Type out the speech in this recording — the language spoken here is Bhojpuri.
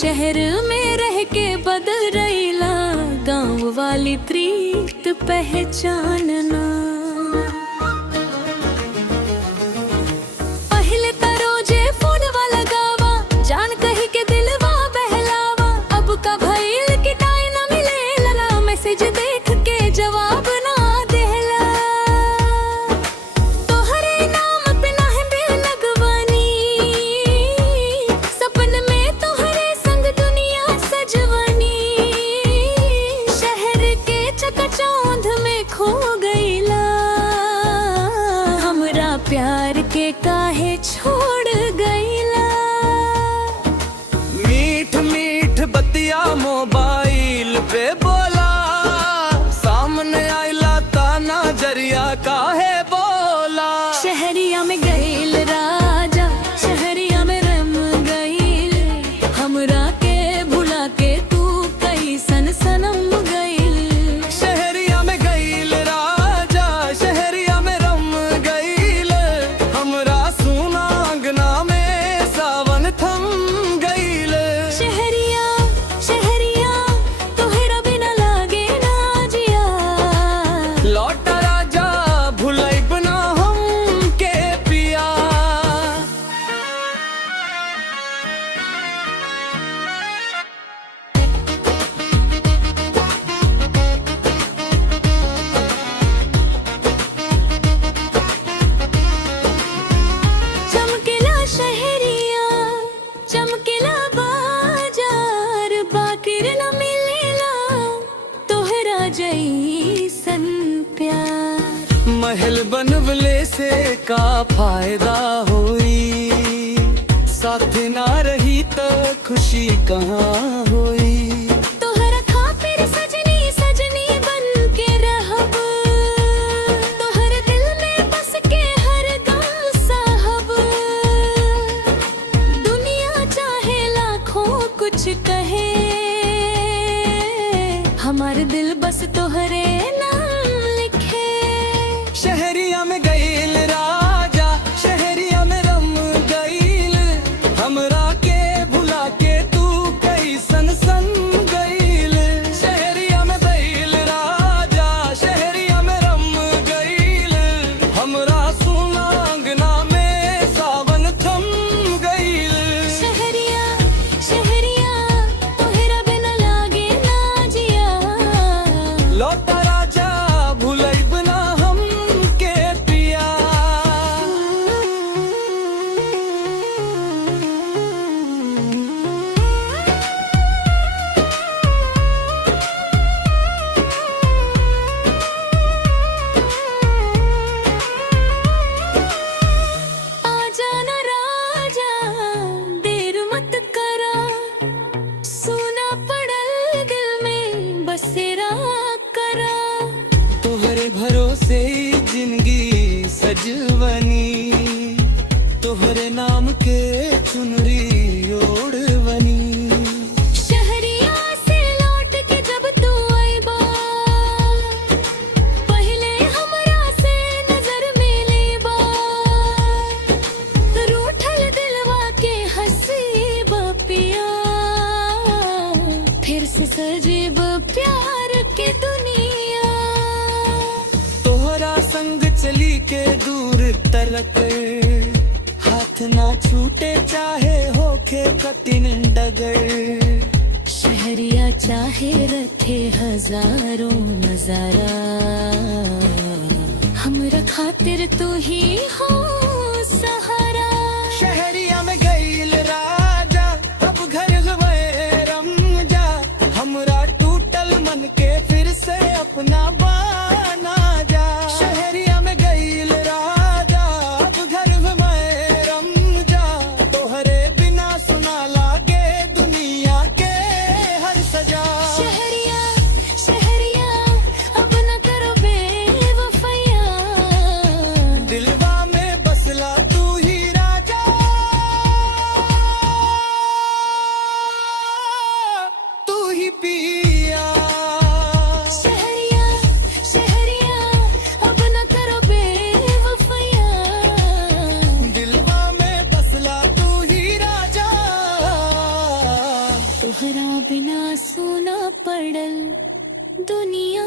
शहर में रह के बदल रहीला गाँव वाली प्रीत पहचानना। पहले तरोजे फोन वाला गावा जान कही के दिलवा बहलावा, अब का भइल की टाइम न मिले लला मैसेज देख के जवाब ना देला। तोहरे नाम पे ना है बेल लगवानी, सपन में तोहरे संग दुनिया सजवानी। शहर के चकचौंध में खो गईला, हमरा प्यार के काहे छोड़ गईला। मीठ मीठ बतिया मोबाइल पे बोला, सामने आइला ताना जरिया काहे बोला। शहरिया में गईल राजा, शहरिया में रम गईल, हमरा के भुला के तू कैसन सनम गईल। शहरिया में गईल राजा, शहरिया में रम गईल, हमरा सुना अंगना में सावन थम गईल। शहरिया शहरिया तोहरा बिना लागे ना जिया, लौट राजा भुलाइब ना हम के पिया। चमकेला शहरिया चमकेला बाजार, बाकिर न मिलेला तोहरा जैसन प्यार। महल बनवले से का फायदा होई, साथ ना रही तो खुशी कहाँ होई। तोहरा खातिर सजनी सजनी बन के रहब, तोहर दिल में बस के हर गम साहब। दुनिया चाहे लाखों कुछ कहे, हमार दिल बस तोहरे नाम लिखे। शहरिया में गईल राजा, शहरिया में रम गईल, हमरा के भुला के तू कैसन सन गईल। शहरिया में गईल राजा, शहरिया में रम गईल, हमरा सुना अंगना में सावन थम गईल। शहरिया शहरिया तोहरा बिना लागे ना जिया, लौट राजा भुलाइब ना हम के पिया। आजा ना राजा देर मत करा, सोना पड़ल दिल में बसेरा करा। तोहरे भरोसे जिंदगी सजवनी, तोहरे नाम के चुनरी ओढ़वनी। शहरिया से लौट के जब तू आइबा, पहले हमरा से नजर मिलेबा। रूठल दिलवा के हसीब पिया, फिर से सजीब प्यार के दुनिया। तोहरा संग चली के दूर तलक, हाथ ना छूटे चाहे होखे कठिन डगर। शहरिया चाहे रखे हजारों नजारा, हमरा खातिर तू ही हो सहारा। शहरिया में गईल राजा, अब घर हुए रम जा, हमरा टूटल मन के फिर से अपना बना जा। शहरिया में गईल राजा, अब घर हुए रम जा, तोहरे बिना सुना लागे दुनिया के हर सजा। शहरिया शहरिया अब न करो बेवफैया, दिलवा में बस दुनिया